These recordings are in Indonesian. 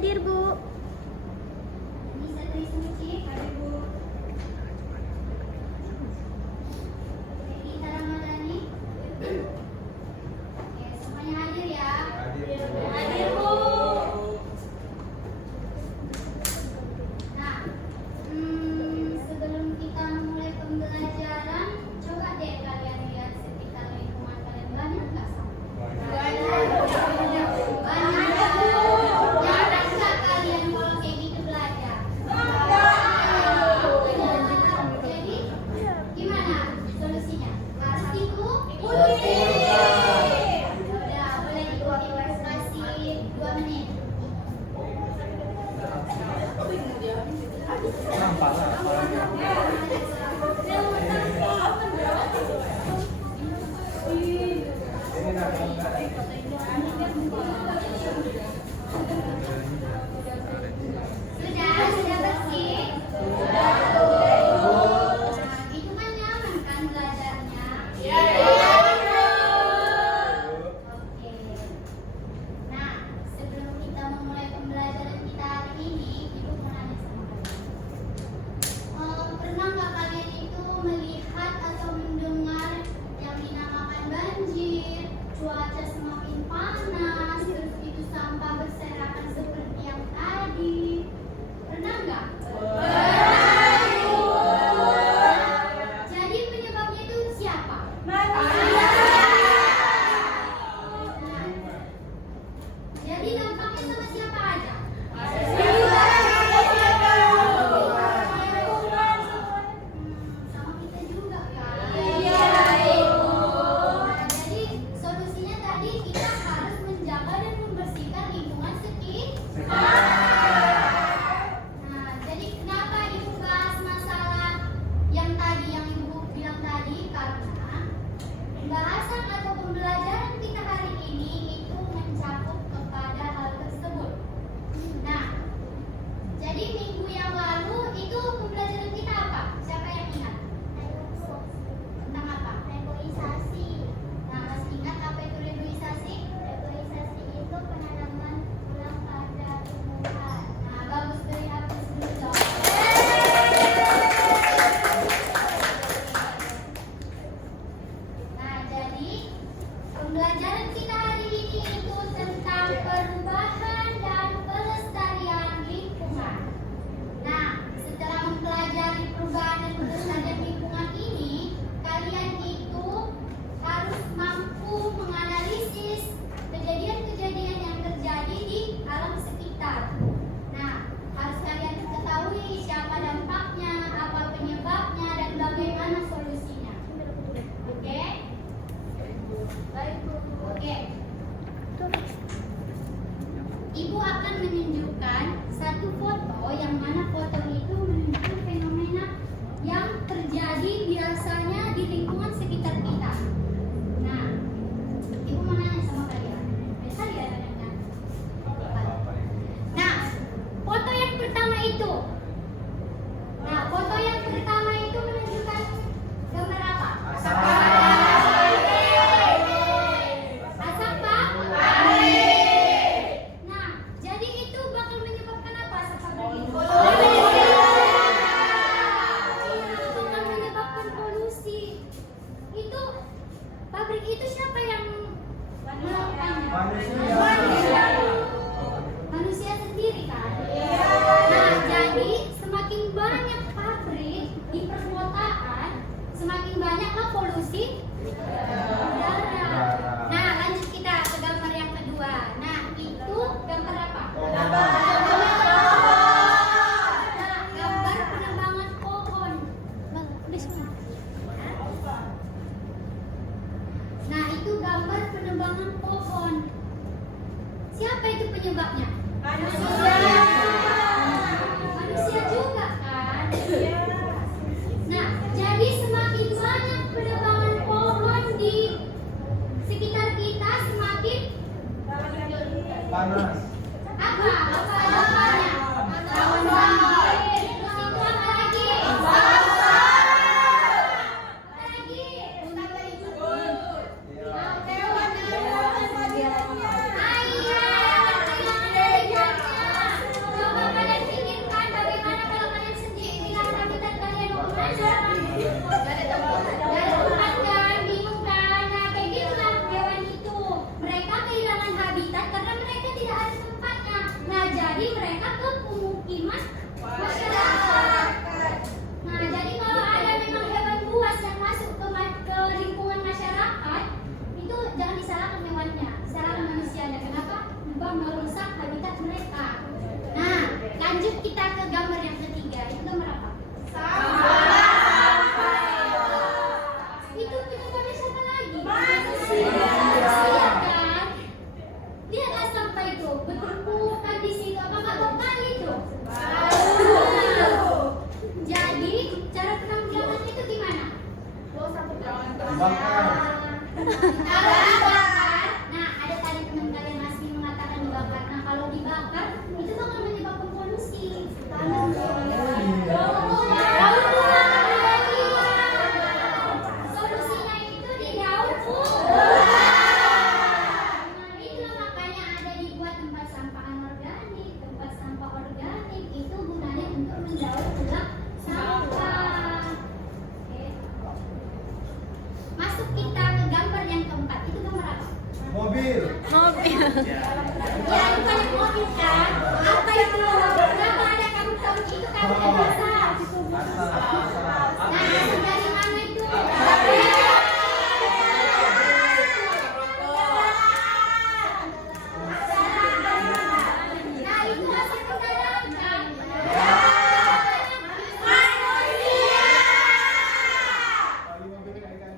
Hadir, Bu. Bisa Tri Suci, hadir Bu. Kita Ramadhani. Oke, semuanya hadir ya. Hadir Bu. Nah, sebelum kita mulai pembelajaran, coba deh kalian lihat sekitar lingkungan kalian, banyak nggak sampah? Banyak. Jarang nggak kalian kalau kayak gitu belajar? Jadi gimana solusinya? Harus diikuti. Udah, boleh diikuti, kasih 2 menit. Sudah bersih? Nah, itu kan nyaman kan belajarnya? Oke. Nah, sebelum kita memulai pembelajaran kita hari ini, Ibu mau nanya sama kalian. Pernah nggak kalian itu melihat atau mendengar yang dinamakan banjir, cuaca semakin panas, terus itu sampah berserakan seperti yang tadi? Pernah nggak? Jadi penyebabnya itu siapa? Nah, jadi dampaknya sama siapa aja? Sama kita juga kan? Nah, jadi solusinya tadi kita harus menjaga dan membersihkan lingkungan sekitar. Nah, jadi kenapa Ibu bahas masalah yang tadi yang Ibu bilang tadi? Karena pembahasan atau pembelajaran kita hari ini itu mencakup kepada hal tersebut. Nah, jadi minggu yang lalu itu pembelajaran kita apa? Siapa yang ingat? Tentang apa? Reboisasi. Nah, masih ingat apa itu reboisasi? Reboisasi itu penanaman ulang pada tumbuhan. Nah, bagus, beri aplaus dulu dong. Nah, jadi pembelajaran kita hari ini itu tentang perubahan dan pelestarian lingkungan. Nah, setelah mempelajari perubahan dan pelestarian lingkungan ini, kalian itu harus mampu menganalisis kejadian-kejadian yang terjadi di alam sekitar. Nah, harus kalian ketahui siapa dampaknya, apa penyebabnya, dan bagaimana solusinya. Oke? Baik, Bu. Oke. Ibu akan menunjukkan satu foto yang mana foto itu menunjukkan fenomena yang terjadi biasanya di lingkungan sekitar kita. Nah, Ibu mau nanya sama kalian. Bisa ya nanya? Nah, foto yang pertama itu. Nah, foto yang pertama itu menunjukkan gambar apa? Asap apa? Nah, jadi itu bakal menyebabkan apa asap pabrik itu? Bakal menyebabkan polusi. Itu pabrik itu siapa yang melakukannya? Manusia sendiri kan? Nah, jadi semakin banyak pabrik di perkotaan, semakin banyaklah polusi udara. Nah, lanjut kita ke gambar yang kedua. Nah, itu gambar apa? Nah, gambar penebangan pohon. Nah, itu gambar penebangan pohon. Siapa itu penyebabnya? Manusia juga kan? Nah, jadi semakin banyak penebangan pohon di sekitar kita, semakin panas. apa dampaknya? Rawan banjir. Terus itu apa lagi? Apa lagi? Air. jadi mereka ke pemukiman masyarakat. Nah, jadi kalau ada memang hewan buas yang masuk ke lingkungan masyarakat, itu jangan disalahkan hewannya, disalahkan manusianya. Kenapa? Merusak habitat mereka. Nah, lanjut kita ke gambar yang ketiga. Itu gambar apa? Itu penyebabnya siapa lagi? Manusia kan? Lihatlah sampah itu bertumpukan di situ. Apakah bau kali itu? Jadi cara penanggulangannya itu gimana? Dibakar. Nah, ada tadi teman kalian masih mengatakan dibakar. Nah, kalau dibakar itu bakal menyebabkan polusi. Solusinya itu di daur ulang. Nah, itulah makanya ada dibuat tempat sampah anorganik, tempat sampah organik. Itu gunanya untuk mendaur ulang sampah. Oke. Masuk kita ke gambar yang keempat. Itu gambar apa? Mobil. Ya, itu banyak mobil kan? Apa itu? Kenapa ada kabut-kabut itu? Kabut asap. Nah, asap dari mana itu? Nah, itu asap kendaraan kan?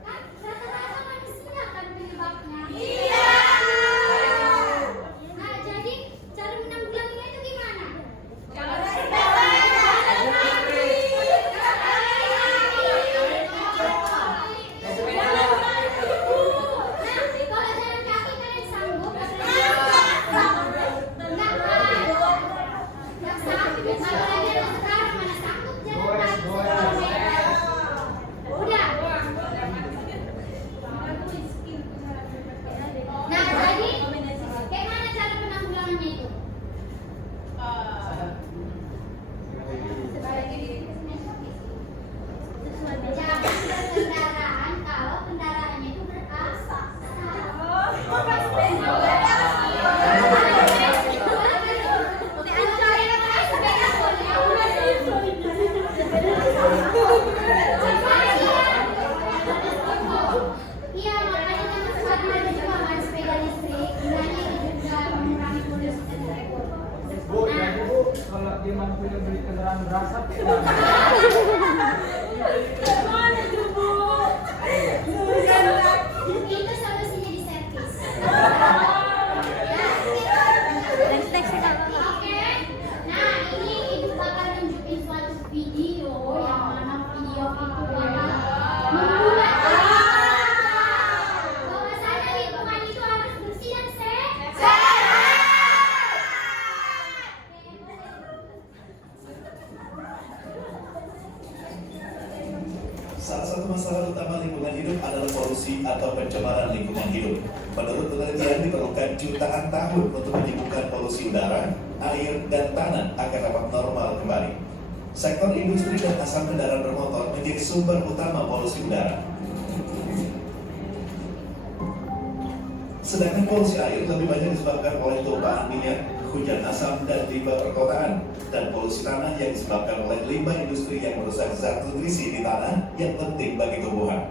Rata-rata manusia kan penyebabnya. Nah, jadi cara menanggulanginya itu gimana? Kalau jalan kaki kalian sanggup? Enggak kan? Enggak sanggup. Apalagi anak sekarang mana sanggup jalan kaki 1 kilometer. Udah. Nah, jadi bagaimana cara penanggulangannya itu? Jangan berkendaraan kalau kendaraannya itu berasap. Iya, makanya kan sekarang ada juga kan sepeda listrik. Gunanya itu juga mengurangi polusi tersebut. Bu, ya Bu, kalau dia mampu beli kendaraan berasap ya. Itu solusinya di servis. Oke. Nah, ini ibu bakal nunjukin suatu video yang mana video itu membuat bahwasanya lingkungan itu harus bersih dan sehat. Salah satu masalah utama lingkungan hidup adalah polusi atau pencemaran lingkungan hidup. Menurut penelitian diperlukan jutaan tahun untuk menyembuhkan polusi udara, air, dan tanah agar dapat normal kembali. Sektor industri dan asap kendaraan bermotor menjadi sumber utama polusi udara. Sedangkan polusi air lebih banyak disebabkan oleh tumpahan minyak, hujan asam, dan limbah perkotaan, dan polusi tanah yang disebabkan oleh limbah industri yang merusak zat nutrisi di tanah yang penting bagi tumbuhan.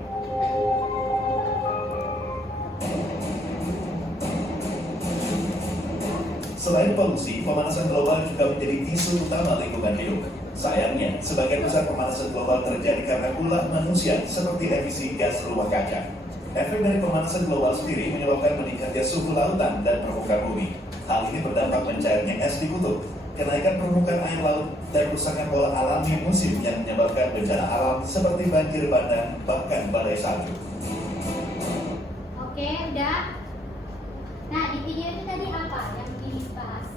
Selain polusi, pemanasan global juga menjadi isu utama lingkungan hidup. Sayangnya, sebagian besar pemanasan global terjadi karena ulah manusia seperti emisi gas rumah kaca. Efek dari pemanasan global sendiri menyebabkan meningkatnya suhu lautan dan permukaan bumi. Hal ini berdampak mencairnya es di kutub, kenaikan permukaan air laut, dan kerusakan pola alami musim yang menyebabkan bencana alam seperti banjir bandang, bahkan badai salju. Oke, udah. Nah, di video itu tadi apa yang dibahas?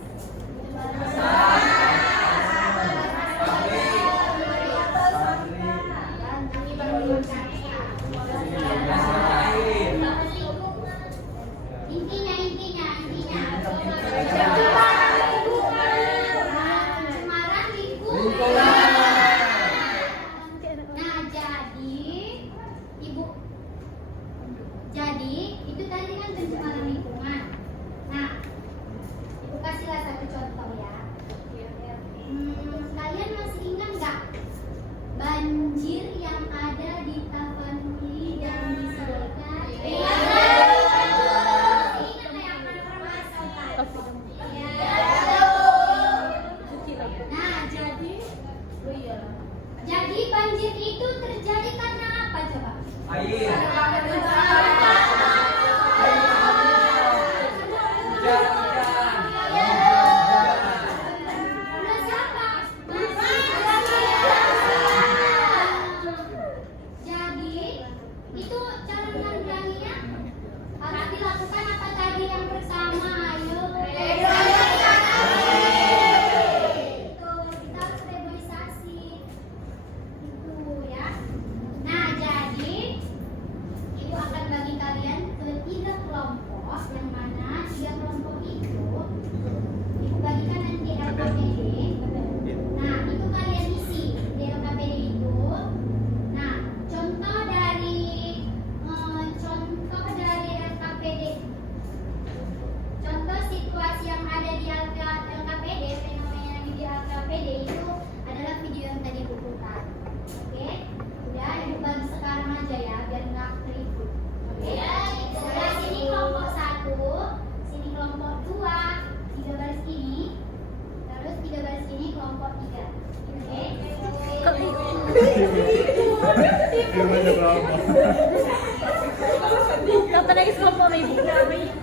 Intinya. Pencemaran lingkungan. Nah, jadi itu tadi kan pencemaran lingkungan. Nah, Gimana berapa? Kata nangis lo po, ibu. Jangan ribut.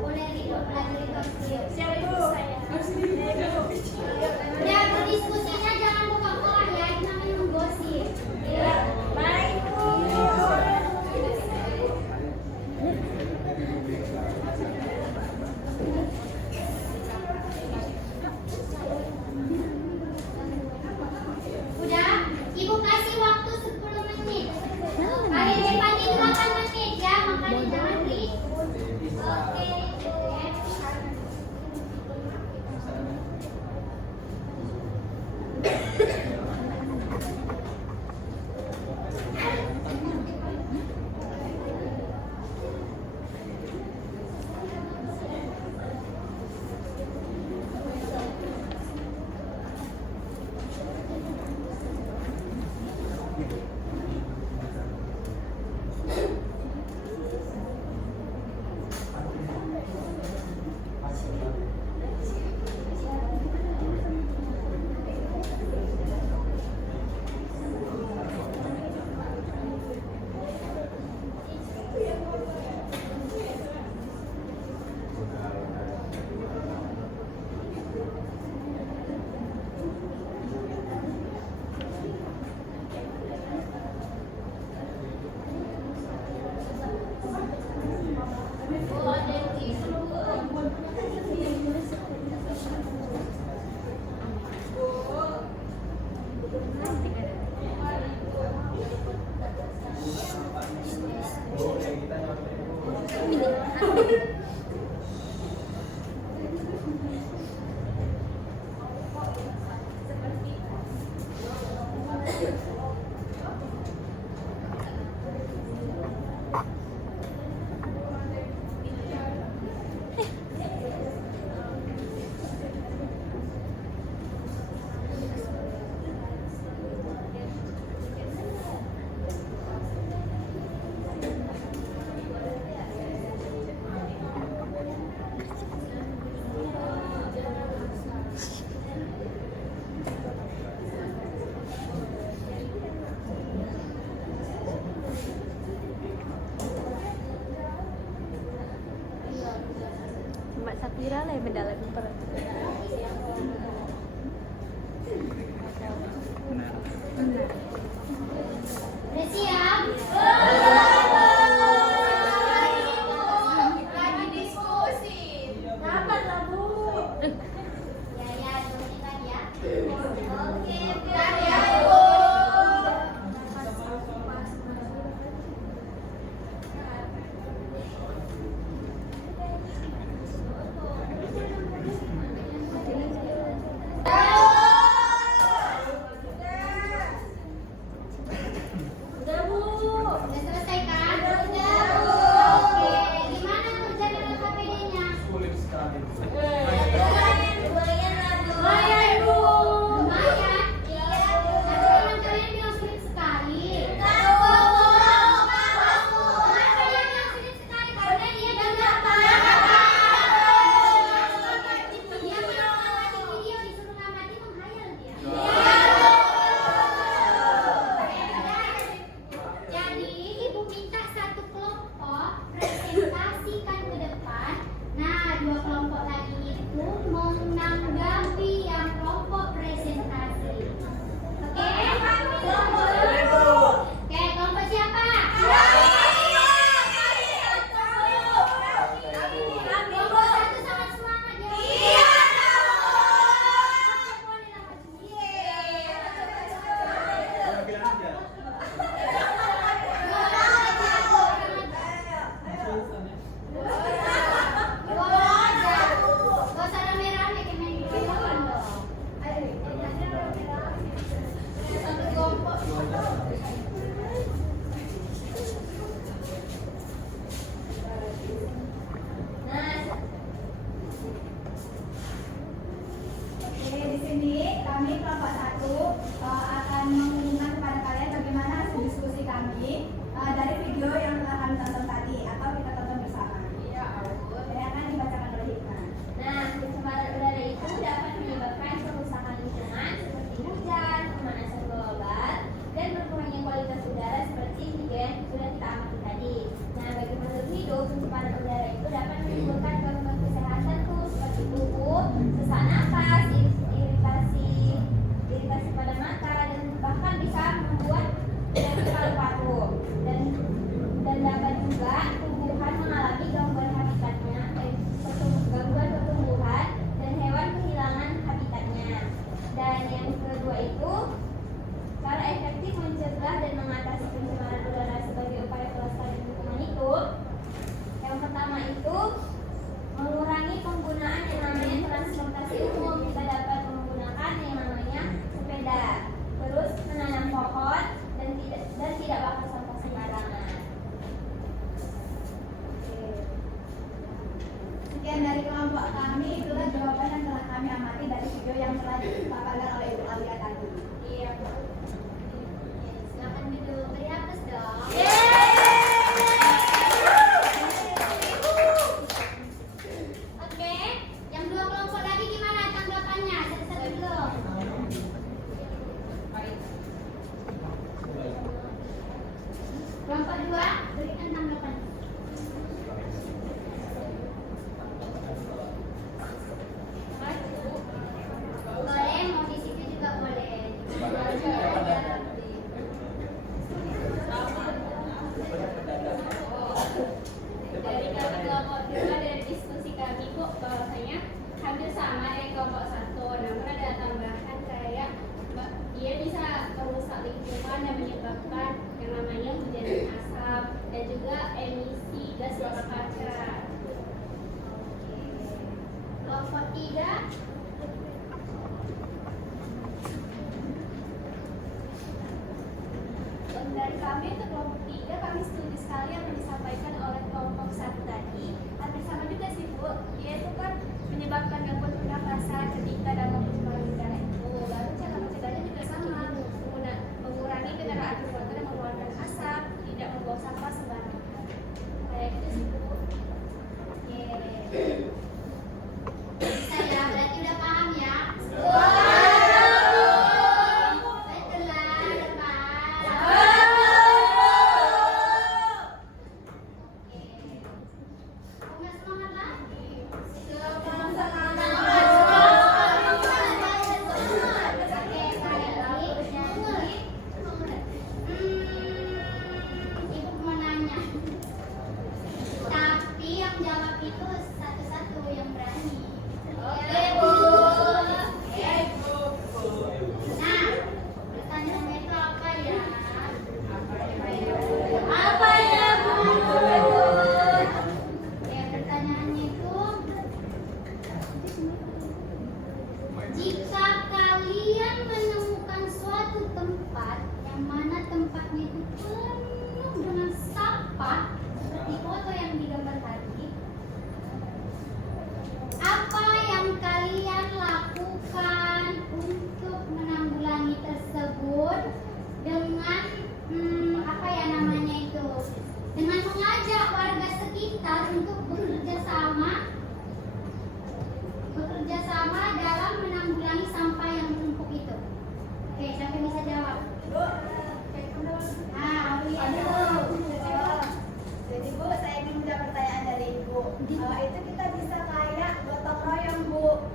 Boleh ribut lagi ribut. Ya berdiskusinya jangan buka kelas ya, itu namanya menggosip. Ya, baik Bu. Udah, Ibu kasih waktu 10 menit. Hari depannya 8 menit ya, makanya jangan ribut. Oke, Ibu. Mbak Sapira lah yang benda lagi per. Udah siap? Lagi diskusi. Dapat lah Bu. Ya, doakan ya. Oke, ya Bu. Udah Bu. itu mengurangi penggunaan yang namanya transportasi umum. Kita dapat menggunakan yang namanya sepeda. Terus menanam pohon dan tidak bakar sampah sembarangan. Sekian dari kelompok kami, itulah jawaban yang telah kami amati dari video yang telah dipaparkan oleh Ibu Alia tadi. Iya. Silakan duduk, beri aplaus dong. Oke, yang dua kelompok lagi gimana tanggapannya? Satu-satu dulu. Kelompok dua, berikan tanggapan. Boleh, mau di situ juga boleh. Dari kami kelompok 2 dari diskusi kami Bu, bahwasanya hampir sama dengan kelompok 1, namun ada tambahan kayak dia bisa merusak lingkungan dan menyebabkan yang namanya hujan asap dan juga emisi gas rumah kaca. Kelompok tiga, Dari kami untuk kelompok 3 kami setuju sekali yang disampaikan oleh kelompok 1 tadi. Hampir sama juga sih Bu, yaitu kan menyebabkan gangguan pernafasan ketika dalam perjalanan udara itu. Lalu cara mencegahnya juga sama, mengurangi kendaraan bermotor yang mengeluarkan asap, tidak membawa sampah sembarangan. Kayak gitu sih Bu. bisa ya, berarti udah paham ya? Betul lah, udah paham. Oke. Mau semangat lagi? Ibu mau nanya. Tapi yang jawab itu satu-satu yang berani. Oke, Bu. Nah, pertanyaannya itu apa ya? Apa ya, Bu? Ya, pertanyaannya itu, jika kalian menemukan suatu tempat yang mana tempatnya itu penuh dengan sampah seperti foto yang digambar tadi, apa yang kalian lakukan untuk menanggulangi tersebut dengan apa ya namanya itu? Dengan mengajak warga sekitar untuk bekerja sama dalam menanggulangi sampah yang menumpuk itu. Oke, siapa yang bisa jawab? Aulia dulu. Jadi Bu, saya ingin menjawab pertanyaan dari Ibu. Itu kita bisa kayak gotong royong Bu,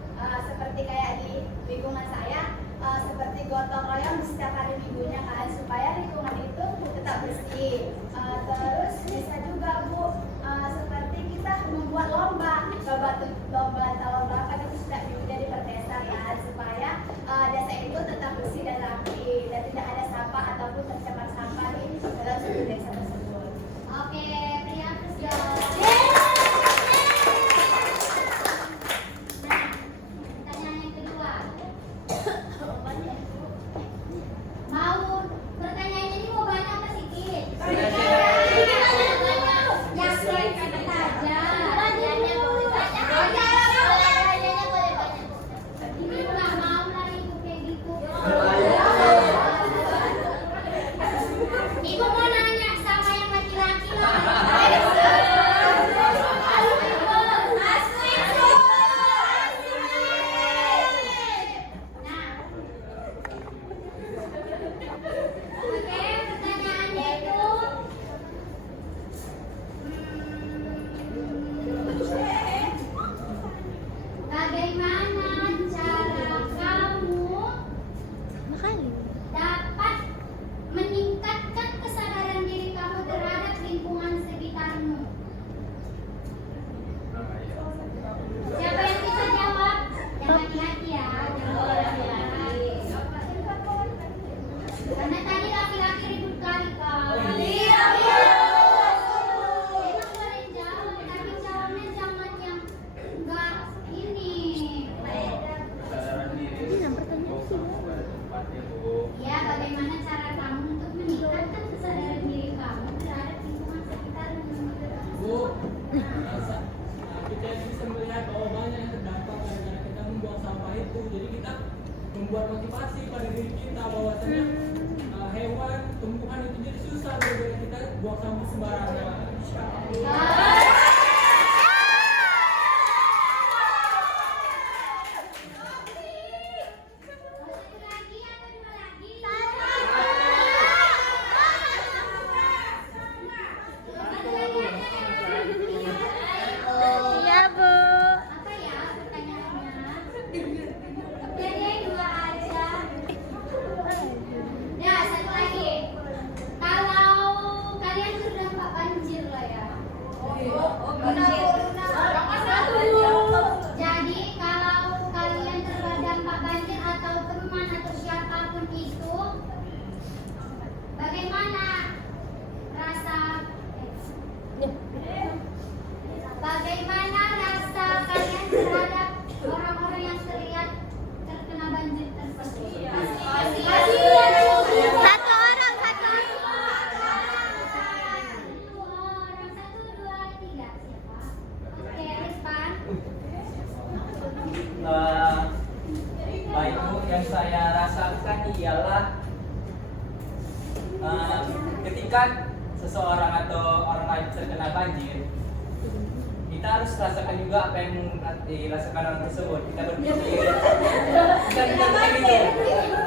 seperti kayak di lingkungan saya, seperti gotong royong di setiap hari minggunya kan, supaya lingkungan itu tetap bersih. Terus bisa juga Bu, seperti kita membuat lomba atau lomba kan itu sudah menjadi pertesa kan, supaya desa itu tetap bersih dan rapi dan tidak ada sampah ataupun tercemar sampah di dalam suatu desa tersebut. Oke, beri aplaus dong. Nah, pertanyaan yang kedua. Mau pertanyaannya ini mau banyak apa sedikit? Banyak. Yang singkat saja. Pertanyaannya boleh banyak. Pertanyaannya boleh banyak. Ini nggak mau lah Ibu kayak gitu. Ibu mau nanya sama yang laki-laki lah. Nah, oke, pertanyaannya itu, bagaimana cara kamu Makanya. dapat meningkatkan kesadaran diri kamu terhadap lingkungan sekitarmu? Siapa yang bisa jawab? Yang hati-hati ya, jangan laki-laki. Karena tadi laki-laki ribut kali kan. Emang boleh jawab, tapi jawabnya buat motivasi pada diri kita bahwasanya hewan, tumbuhan itu jadi susah gara-gara kita buang sampah sembarangan. Satu lagi atau dua lagi? Iya, Bu. Apa ya pertanyaannya? Jadi dua aja. Ya, satu lagi. Kalau kalian terdampak banjir lah ya. Jadi kalau kalian terdampak banjir atau teman atau siapapun itu, bagaimana rasa kalian terhadap orang-orang yang terlihat terkena banjir tersebut? Satu orang. Satu orang, satu, dua, tiga. Siapa? Oke, Rizpan. Baik Bu, yang saya rasakan ialah ketika seseorang atau orang lain terkena banjir, kita harus rasakan juga apa yang dirasakan orang tersebut. Kita berpikir,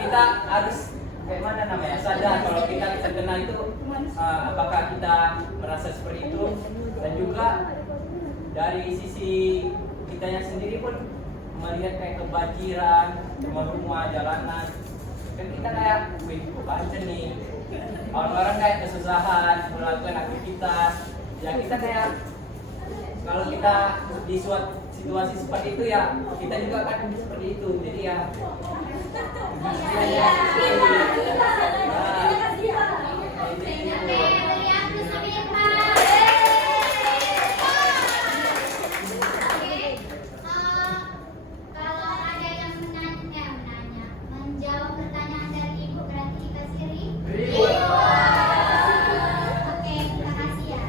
kita harus kayak mana namanya, sadar kalau kita terkena itu, apakah kita merasa seperti itu, dan juga dari sisi kitanya sendiri pun melihat kayak kebanjiran, rumah-rumah, jalanan, kan kita kayak, wih, kok banjir nih. Orang-orang kayak kesusahan melakukan aktivitas, ya kita kayak, kalau kita di suatu situasi seperti itu ya, kita juga kan seperti itu. Jadi ya, Oke, beri aku sampai Irfan. Oke, kalau ada yang menjawab pertanyaan dari Ibu berarti dikasih Oke, terima kasih ya.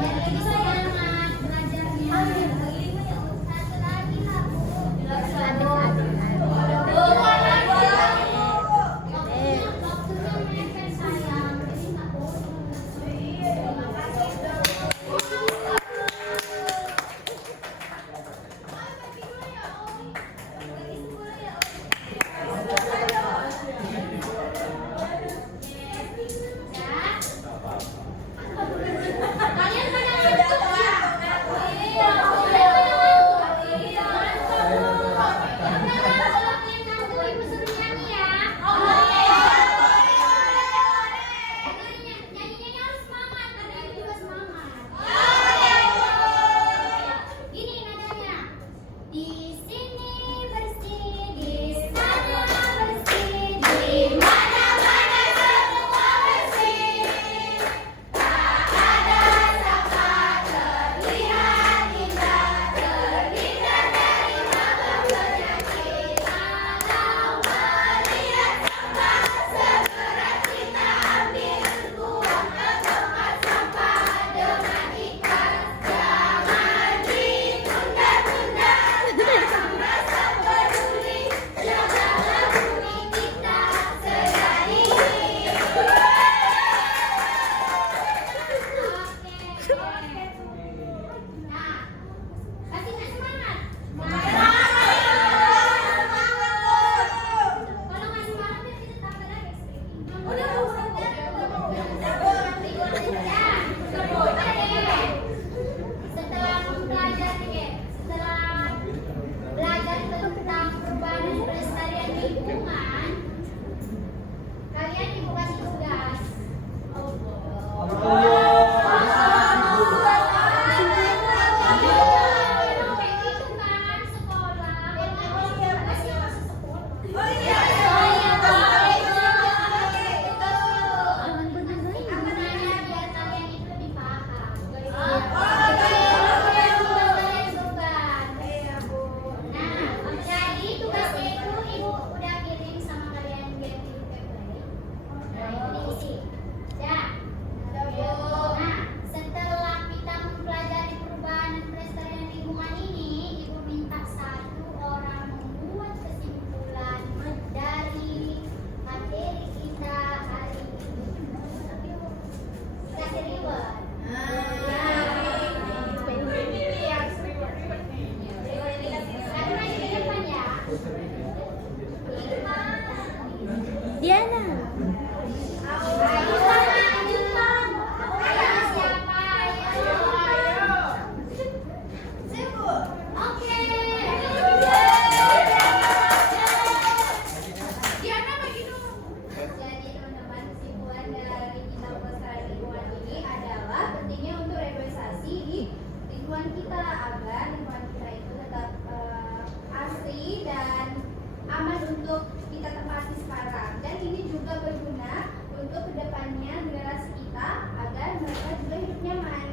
Biar lebih semangat belajarnya. Satu lagi lah Bu. Waktunya mepet sayang. kita agar lingkungan kita itu tetap asri dan aman untuk kita tempati sekarang. Dan ini juga berguna untuk kedepannya generasi kita agar mereka juga hidup nyaman.